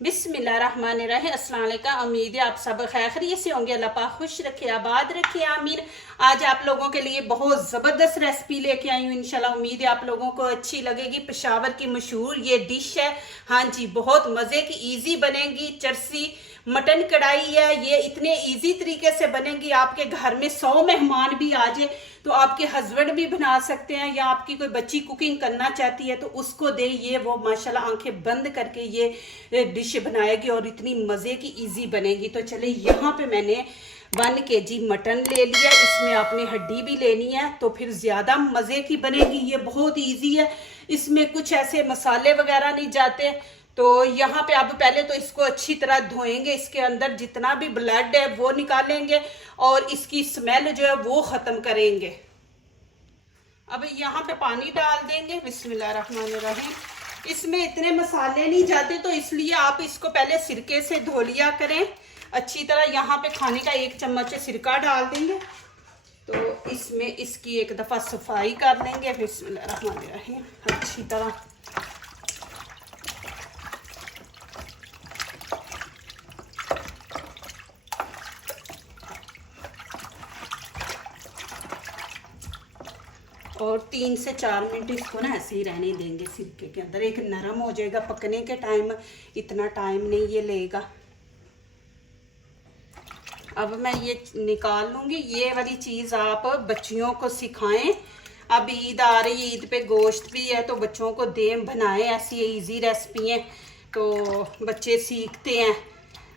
बिस्मिल्लाहिर्रहमानिर्रहीम। अस्सलाम वालेकुम। उम्मीद है आप सब खैरियत से होंगे। अल्लाह पाक खुश रखे, आबाद रखे, आमीन। आज आप लोगों के लिए बहुत ज़बरदस्त रेसिपी लेके आई हूँ। इंशाल्लाह उम्मीद है आप लोगों को अच्छी लगेगी। पेशावर की मशहूर ये डिश है। हाँ जी, बहुत मज़े की, इजी बनेगी। चरसी मटन कढ़ाई है ये, इतने इजी तरीके से बनेगी। आपके घर में 100 मेहमान भी आ जाए तो आपके हस्बैंड भी बना सकते हैं, या आपकी कोई बच्ची कुकिंग करना चाहती है तो उसको दे, ये वो माशाल्लाह आंखें बंद करके ये डिश बनाएगी और इतनी मज़े की इजी बनेगी। तो चले, यहाँ पे मैंने 1 kg मटन ले लिया। इसमें आपने हड्डी भी लेनी है तो फिर ज़्यादा मज़े की बनेगी। ये बहुत ईजी है, इसमें कुछ ऐसे मसाले वगैरह नहीं जाते। तो यहाँ पे आप पहले तो इसको अच्छी तरह धोएंगे, इसके अंदर जितना भी ब्लड है वो निकालेंगे और इसकी स्मेल जो है वो ख़त्म करेंगे। अब यहाँ पे पानी डाल देंगे। बिस्मिल्लाहिर्रहमानिर्रहीम। इसमें इतने मसाले नहीं जाते तो इसलिए आप इसको पहले सिरके से धो लिया करें अच्छी तरह। यहाँ पे खाने का 1 चम्मच सिरका डाल देंगे तो इसमें इसकी एक दफ़ा सफाई कर लेंगे। बिस्मिल्लाहिर्रहमानिर्रहीम अच्छी तरह। और 3 से 4 मिनट इसको ना ऐसे ही रहने देंगे सिरके के अंदर। एक नरम हो जाएगा, पकने के टाइम इतना टाइम नहीं ये लेगा। अब मैं ये निकाल लूँगी। ये वाली चीज़ आप बच्चियों को सिखाएं। अब ईद आ रही है, ईद पे गोश्त भी है तो बच्चों को दें, बनाएं। ऐसी इजी रेसिपी हैं तो बच्चे सीखते हैं।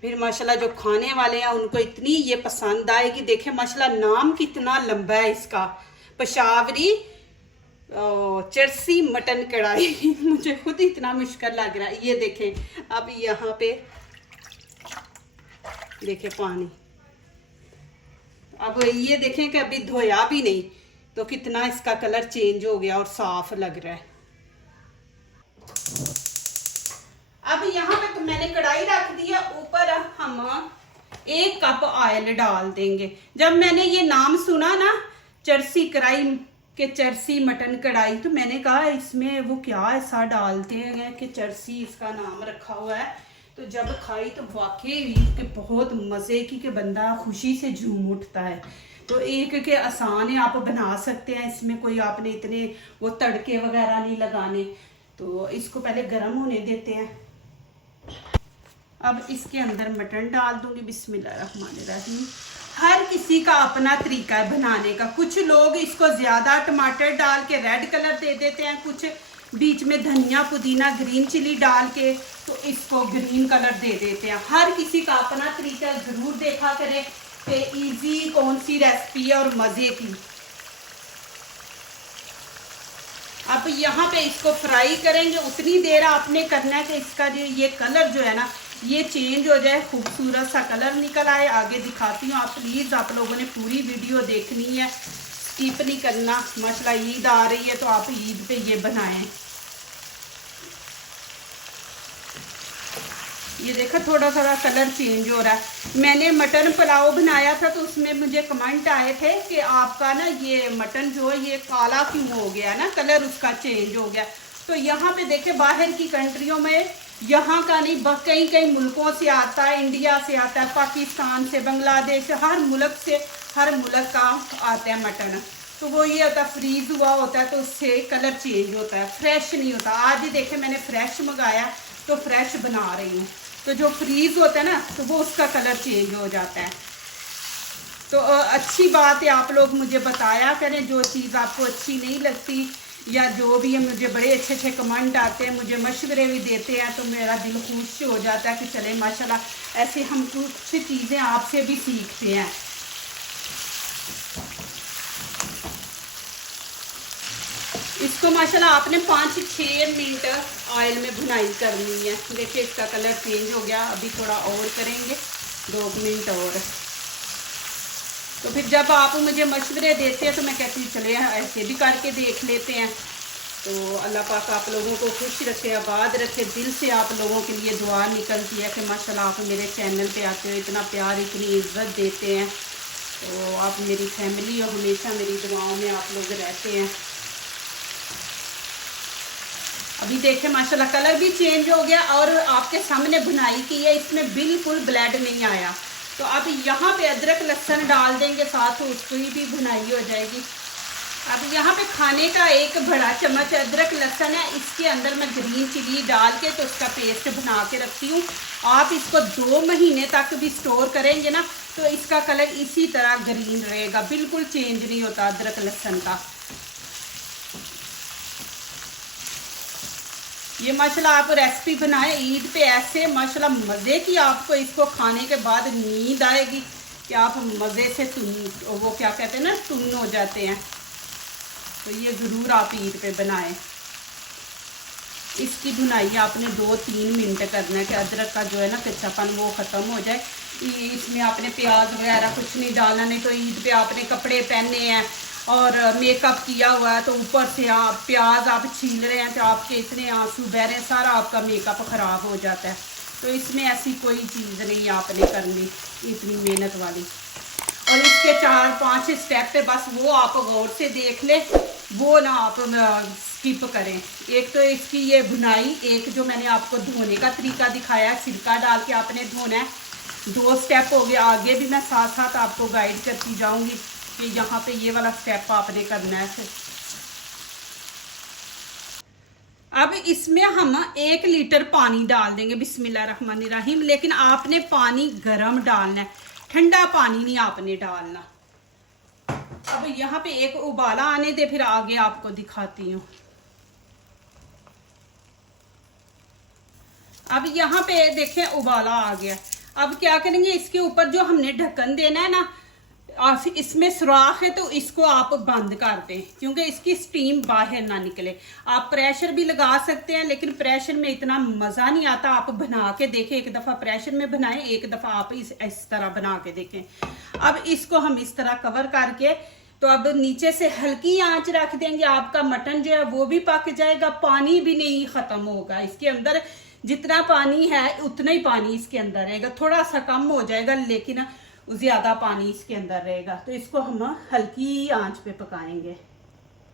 फिर माशाल्लाह जो खाने वाले हैं उनको इतनी ये पसंद आएगी। देखें माशाल्लाह नाम कितना लंबा है इसका, पेशावरी चरसी मटन कढ़ाई। मुझे खुद इतना मुश्किल लग रहा है। ये देखें, अब यहाँ पे देखें पानी। अब ये देखें कि अभी धोया भी नहीं तो कितना इसका कलर चेंज हो गया और साफ लग रहा है। अब यहाँ पे तो मैंने कढ़ाई रख दिया, ऊपर हम 1 कप ऑयल डाल देंगे। जब मैंने ये नाम सुना ना चरसी कढ़ाई के चरसी मटन कढ़ाई, तो मैंने कहा इसमें वो क्या ऐसा डालते हैं कि चरसी इसका नाम रखा हुआ है। तो जब खाई तो वाकई कि बहुत मज़े की, कि बंदा खुशी से झूम उठता है। तो एक के आसान है, आप बना सकते हैं। इसमें कोई आपने इतने वो तड़के वगैरह नहीं लगाने। तो इसको पहले गर्म होने देते हैं। अब इसके अंदर मटन डाल दूंगी। बिस्मिल्लाहिर्रहमानिर्रहीम। हर किसी का अपना तरीका है बनाने का। कुछ लोग इसको ज़्यादा टमाटर डाल के रेड कलर दे देते हैं, कुछ बीच में धनिया पुदीना ग्रीन चिली डाल के तो इसको ग्रीन कलर दे देते हैं। हर किसी का अपना तरीका। ज़रूर देखा करें कि इजी कौन सी रेसिपी है और मज़े की। अब यहाँ पे इसको फ्राई करेंगे। उतनी देर आपने करना है कि इसका जो ये कलर जो है ना ये चेंज हो जाए, खूबसूरत सा कलर निकल आए। आगे दिखाती हूँ। आप प्लीज़ आप लोगों ने पूरी वीडियो देखनी है, स्किप नहीं करना। माशाल्लाह ईद आ रही है तो आप ईद पे ये बनाएं। ये देखा थोड़ा थोड़ा कलर चेंज हो रहा है। मैंने मटन पुलाव बनाया था तो उसमें मुझे कमेंट आए थे कि आपका ना ये मटन जो है ये काला क्यों हो गया ना, कलर उसका चेंज हो गया। तो यहाँ पे देखे बाहर की कंट्रियों में, यहाँ का नहीं कई कई मुल्कों से आता है, इंडिया से आता है, पाकिस्तान से, बांग्लादेश से, हर मुल्क का आता है मटन। तो वो ये होता है फ्रीज हुआ होता है तो उससे कलर चेंज होता है, फ्रेश नहीं होता। आज ही देखे मैंने फ्रेश मंगाया तो फ्रेश बना रही हूँ। तो जो फ्रीज होता है ना तो वो उसका कलर चेंज हो जाता है। तो अच्छी बात है, आप लोग मुझे बताया करें जो चीज़ आपको अच्छी नहीं लगती या जो भी है। मुझे बड़े अच्छे अच्छे कमेंट आते हैं, मुझे मशवरे भी देते हैं तो मेरा दिल खुश हो जाता है कि चले माशाल्लाह ऐसे हम कुछ चीज़ें आपसे भी सीखते हैं। इसको माशाल्लाह आपने 5-6 मिनट ऑयल में भुनाई करनी है। देखिए इसका कलर चेंज हो गया। अभी थोड़ा और करेंगे, 2 मिनट और। तो फिर जब आप मुझे मशवरे देते हैं तो मैं कहती हूँ चले ऐसे भी करके देख लेते हैं। तो अल्लाह पाक आप लोगों को खुश रखे, आबाद रखे। दिल से आप लोगों के लिए दुआ निकलती है कि माशाल्लाह आप मेरे चैनल पे आते हो, इतना प्यार इतनी इज्जत देते हैं। तो आप मेरी फैमिली और हमेशा मेरी दुआओं में आप लोग रहते हैं। अभी देखें माशाल्लाह कलर भी चेंज हो गया और आपके सामने भुनाई की है, इसमें बिल्कुल ब्लैड नहीं आया। तो अब यहाँ पे अदरक लहसुन डाल देंगे साथ, उसकी भी भुनाई हो जाएगी। अब यहाँ पे खाने का एक बड़ा चम्मच अदरक लहसुन है, इसके अंदर मैं ग्रीन चिली डाल के तो उसका पेस्ट बना के रखती हूँ। आप इसको 2 महीने तक भी स्टोर करेंगे ना तो इसका कलर इसी तरह ग्रीन रहेगा, बिल्कुल चेंज नहीं होता अदरक लहसुन का। ये माशाल्लाह आप रेसिपी बनाएं ईद पे, ऐसे माशाल्लाह मज़े की आपको इसको खाने के बाद नींद आएगी कि आप मज़े से वो क्या कहते हैं ना, टुन हो जाते हैं। तो ये ज़रूर आप ईद पे बनाएं। इसकी भुनाई आपने 2-3 मिनट करना है कि अदरक का जो है ना कच्चापन वो ख़त्म हो जाए। इसमें आपने प्याज वगैरह कुछ नहीं डालना, नहीं तो ईद पे आपने कपड़े पहने हैं और मेकअप किया हुआ है तो ऊपर से आप प्याज आप छील रहे हैं तो आपके इतने आंसू बह रहे हैं, सारा आपका मेकअप ख़राब हो जाता है। तो इसमें ऐसी कोई चीज़ नहीं आपने करनी इतनी मेहनत वाली। और इसके 4-5 स्टेप पे बस वो आप गौर से देख लें, वो ना आप स्किप करें। एक तो इसकी ये भुनाई, एक जो मैंने आपको धोने का तरीका दिखाया, सिरका डाल के आपने धोना है। 2 स्टेप हो गए, आगे भी मैं साथ साथ आपको गाइड करती जाऊंगी कि यहाँ पे ये वाला स्टेप आपने करना है। फिर अब इसमें हम 1 लीटर पानी डाल देंगे बिस्मिल्लाहिर्रहमानिर्रहीम, लेकिन आपने पानी गर्म डालना है, ठंडा पानी नहीं आपने डालना। अब यहाँ पे एक उबाला आने दे, फिर आगे आपको दिखाती हूँ। अब यहाँ पे देखें उबाला आ गया। अब क्या करेंगे, इसके ऊपर जो हमने ढक्कन देना है ना, इसमें सुराख है तो इसको आप बंद कर दें क्योंकि इसकी स्टीम बाहर ना निकले। आप प्रेशर भी लगा सकते हैं, लेकिन प्रेशर में इतना मज़ा नहीं आता। आप बना के देखें, एक दफ़ा प्रेशर में बनाएं, एक दफ़ा आप इस तरह बना के देखें। अब इसको हम इस तरह कवर करके तो अब नीचे से हल्की आंच रख देंगे। आपका मटन जो है वो भी पक जाएगा, पानी भी नहीं ख़त्म होगा। इसके अंदर जितना पानी है उतना ही पानी इसके अंदर रहेगा, थोड़ा सा कम हो जाएगा लेकिन ज़्यादा पानी इसके अंदर रहेगा। तो इसको हम हल्की आंच पे पकाएंगे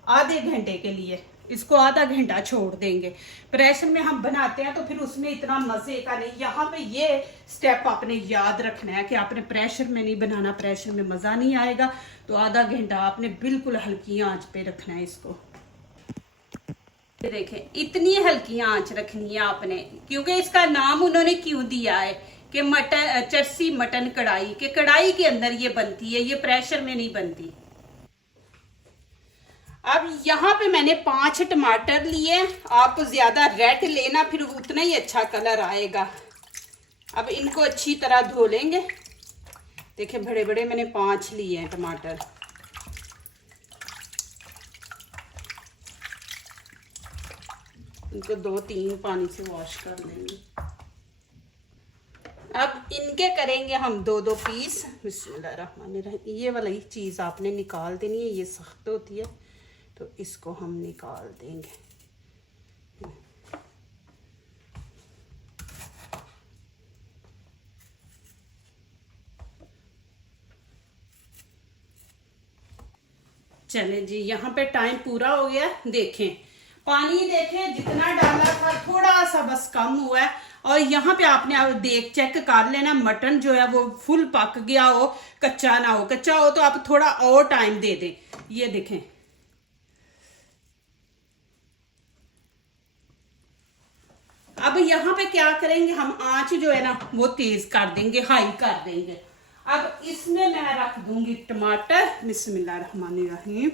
आधे घंटे के लिए। इसको आधा घंटा छोड़ देंगे। प्रेशर में हम बनाते हैं तो फिर उसमें इतना मज़े का नहीं। यहाँ पे ये स्टेप आपने याद रखना है कि आपने प्रेशर में नहीं बनाना, प्रेशर में मज़ा नहीं आएगा। तो आधा घंटा आपने बिल्कुल हल्की आंच पे रखना है इसको। ये देखें, इतनी हल्की आंच रखनी है आपने, क्योंकि इसका नाम उन्होंने क्यों दिया है कि मटन चरसी मटन कढ़ाई, के कढ़ाई के अंदर ये बनती है, ये प्रेशर में नहीं बनती। अब यहाँ पे मैंने 5 टमाटर लिए। आप ज्यादा रेड लेना, फिर उतना ही अच्छा कलर आएगा। अब इनको अच्छी तरह धो लेंगे। देखिए बड़े बड़े मैंने 5 लिए हैं टमाटर। इनको 2-3 पानी से वॉश कर लेंगे। अब इनके करेंगे हम 2-2 पीस। बिस्मिल्लाहिर्रहमानिर्रहीम। ये वाली चीज़ आपने निकाल देनी है, ये सख्त होती है तो इसको हम निकाल देंगे। चले जी, यहाँ पे टाइम पूरा हो गया। देखें पानी, देखें जितना डाला था थोड़ा सा बस कम हुआ है। और यहाँ पे आपने देख चेक कर लेना, मटन जो है वो फुल पक गया हो, कच्चा ना हो। कच्चा हो तो आप थोड़ा और टाइम दे दें। ये देखें, अब यहाँ पे क्या करेंगे, हम आंच जो है ना वो तेज कर देंगे, हाई कर देंगे। अब इसमें मैं रख दूंगी टमाटर। बिस्मिल्लाहिर्रहमानिर्रहीम।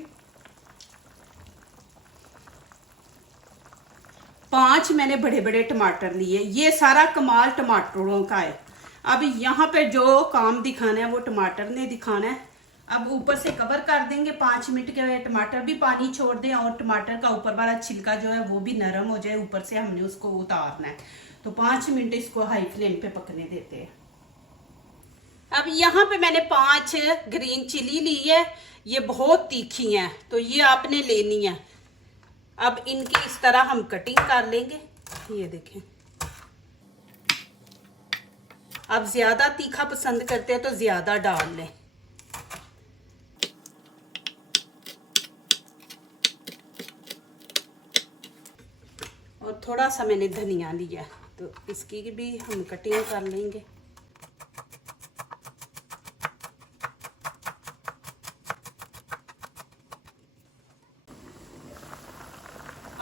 5 मैंने बड़े बड़े टमाटर लिए। ये सारा कमाल टमाटरों का है। अब यहाँ पे जो काम दिखाना है वो टमाटर ने दिखाना है। अब ऊपर से कवर कर देंगे 5 मिनट के। टमाटर भी पानी छोड़ दें और टमाटर का ऊपर वाला छिलका जो है वो भी नरम हो जाए। ऊपर से हमने उसको उतारना है। तो 5 मिनट इसको हाई फ्लेम पे पकने देते हैं। अब यहाँ पे मैंने 5 ग्रीन चिली ली है। ये बहुत तीखी हैं तो ये आपने लेनी है। अब इनकी इस तरह हम कटिंग कर लेंगे। ये देखें, अब ज्यादा तीखा पसंद करते हैं तो ज्यादा डाल लें। और थोड़ा सा मैंने धनिया लिया, तो इसकी भी हम कटिंग कर लेंगे।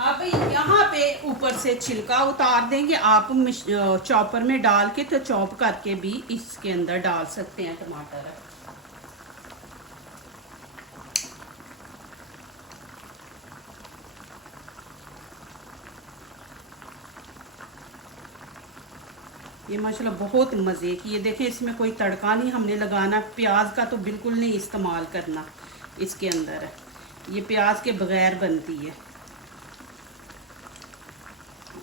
अब यहाँ पे ऊपर से छिलका उतार देंगे। आप चॉपर में डाल के तो चॉप करके भी इसके अंदर डाल सकते हैं टमाटर। ये माशाल्लाह बहुत मज़े की। ये देखिए इसमें कोई तड़का नहीं हमने लगाना, प्याज का तो बिल्कुल नहीं इस्तेमाल करना इसके अंदर। ये प्याज के बगैर बनती है।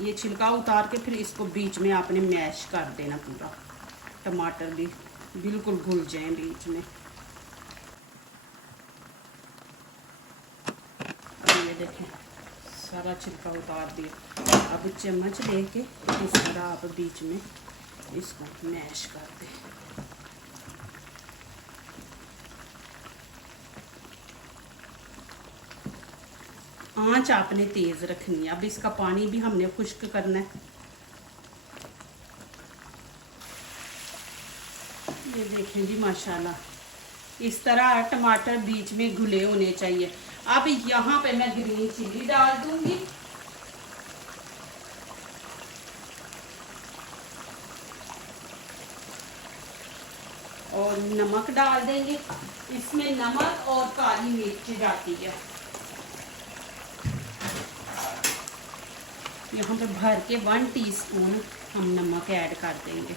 ये छिलका उतार के फिर इसको बीच में आपने मैश कर देना पूरा, टमाटर भी बिल्कुल घुल जाए बीच में। ये देखें सारा छिलका उतार दिया। अब चम्मच लेके इस तरह आप बीच में इसको मैश कर दें। आंच आपने तेज रखनी है। अब इसका पानी भी हमने खुश्क करना है। ये देखें जी माशाल्लाह इस तरह टमाटर बीच में घुले होने चाहिए। अब यहाँ पे मैं ग्रीन चिली डाल दूंगी। और नमक डाल देंगे। इसमें नमक और काली मिर्च जाती है। यहाँ पे भर के 1 टीस्पून हम नमक ऐड कर देंगे।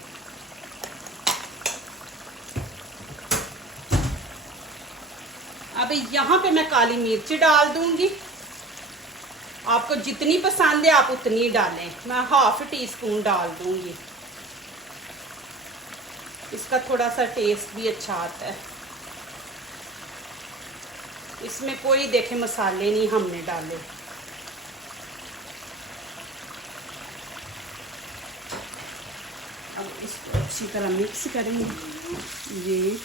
अब यहाँ पे मैं काली मिर्च डाल दूंगी। आपको जितनी पसंद है आप उतनी डालें। मैं 1/2 टीस्पून डाल दूंगी। इसका थोड़ा सा टेस्ट भी अच्छा आता है। इसमें कोई देखे मसाले नहीं हमने डाले। अब इसको अच्छी तरह मिक्स करेंगे। ये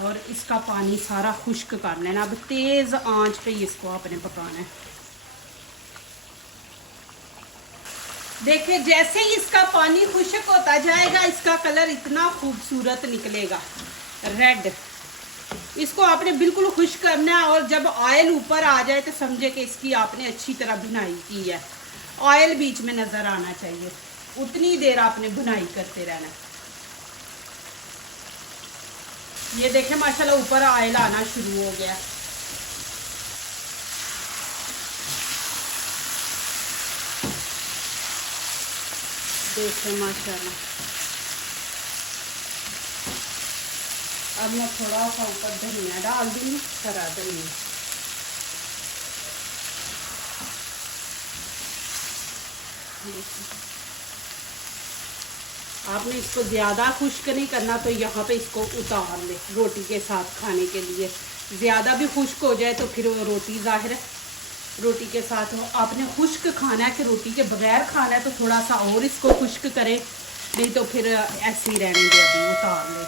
और इसका पानी सारा खुश्क कर लेना। अब तेज़ आंच पे इसको आपने पकाना है। देखिए जैसे ही इसका पानी खुश्क होता जाएगा इसका कलर इतना खूबसूरत निकलेगा, रेड। इसको आपने बिल्कुल खुश्क करना है। और जब ऑयल ऊपर आ जाए तो समझे कि इसकी आपने अच्छी तरह भुनाई की है। ऑयल बीच में नज़र आना चाहिए, उतनी देर आपने भुनाई करते रहना। ये देखें माशाल्लाह ऊपर ऑयल आना शुरू हो गया। देखें माशाल्लाह। अब मैं थोड़ा सा ऊपर धनिया डाल दूँगी, हरा धनिया। आपने इसको ज़्यादा खुश्क नहीं करना, तो यहाँ पे इसको उतार ले रोटी के साथ खाने के लिए। ज़्यादा भी खुश्क हो जाए तो फिर वो रोटी ज़ाहिर है रोटी के साथ हो। आपने खुश्क खाना है कि रोटी के बगैर खाना है तो थोड़ा सा और इसको खुश्क करें, नहीं तो फिर ऐसे ही रहने दे। अभी उतार ले।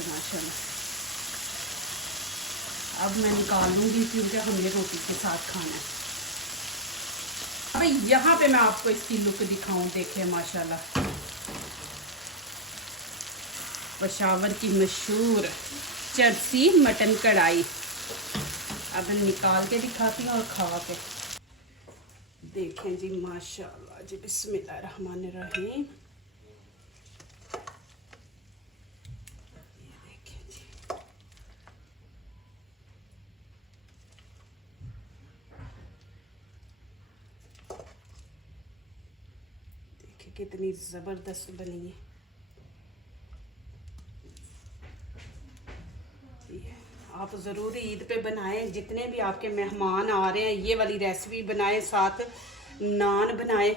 माशाल्लाह अब मैं निकाल लूँगी क्योंकि हमने रोटी के साथ खाना है। अब यहाँ पे मैं आपको इसकी लुक दिखाऊं। देखें माशाल्लाह पेशावर की मशहूर चरसी मटन कढ़ाई। अब निकाल के दिखाती हूँ और खा के। देखें जी माशाल्लाह जी, बिस्मिल्लाहिर्रहमानिर्रहीम। ये देखें जी, देखिए कितनी ज़बरदस्त बनी है। आप ज़रूर ईद पे बनाएं। जितने भी आपके मेहमान आ रहे हैं ये वाली रेसिपी बनाएं, साथ नान बनाएं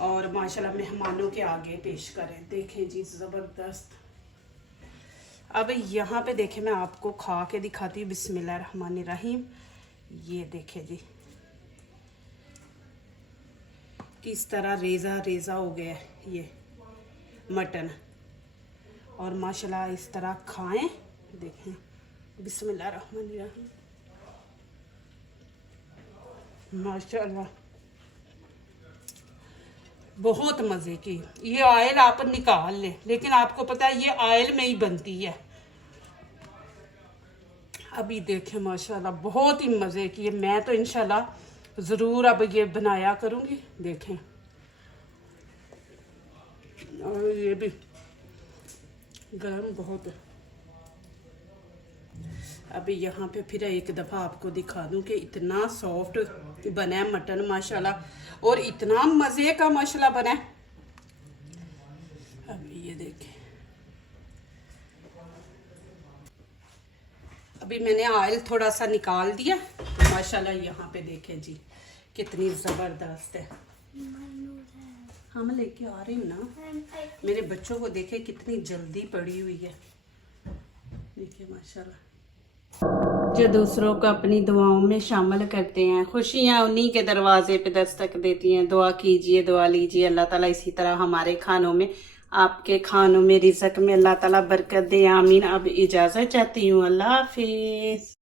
और माशाल्लाह मेहमानों के आगे पेश करें। देखें जी ज़बरदस्त। अब यहाँ पे देखें मैं आपको खा के दिखाती हूँ। बिस्मिल्लाहिर्रहमानिर्रहीम। ये देखें जी किस तरह रेज़ा रेज़ा हो गया है ये मटन। और माशाल्लाह इस तरह खाएं। देखें बिस्मिल्लाहिर्रहमानिर्रहीम। माशाल्लाह, बहुत मज़े की। ये ऑयल आप निकाल लें, लेकिन आपको पता है ये ऑयल में ही बनती है। अभी देखें माशाल्लाह बहुत ही मज़े की है। मैं तो इंशाल्लाह ज़रूर अब ये बनाया करूँगी। देखें, और ये भी गर्म बहुत है। अभी यहाँ पे फिर एक दफ़ा आपको दिखा दूँ कि इतना सॉफ्ट बना है मटन माशाल्लाह, और इतना मज़े का माशाल्लाह बना है। अभी ये देखें, अभी मैंने ऑयल थोड़ा सा निकाल दिया तो माशाल्लाह यहाँ पे देखें जी कितनी ज़बरदस्त है। हाँ मैं लेके आ रही हूँ ना। मेरे बच्चों को देखे कितनी जल्दी पड़ी हुई है। देखिए माशाल्लाह। जो दूसरों को अपनी दुआओं में शामिल करते हैं, खुशियाँ उन्हीं के दरवाजे पे दस्तक देती हैं। दुआ कीजिए, दुआ लीजिए, अल्लाह ताला इसी तरह हमारे खानों में, आपके खानों में, रिज़्क़ में अल्लाह ताला बरकत दे। आमीन। अब इजाज़त चाहती हूँ। अल्लाह हाफिज़।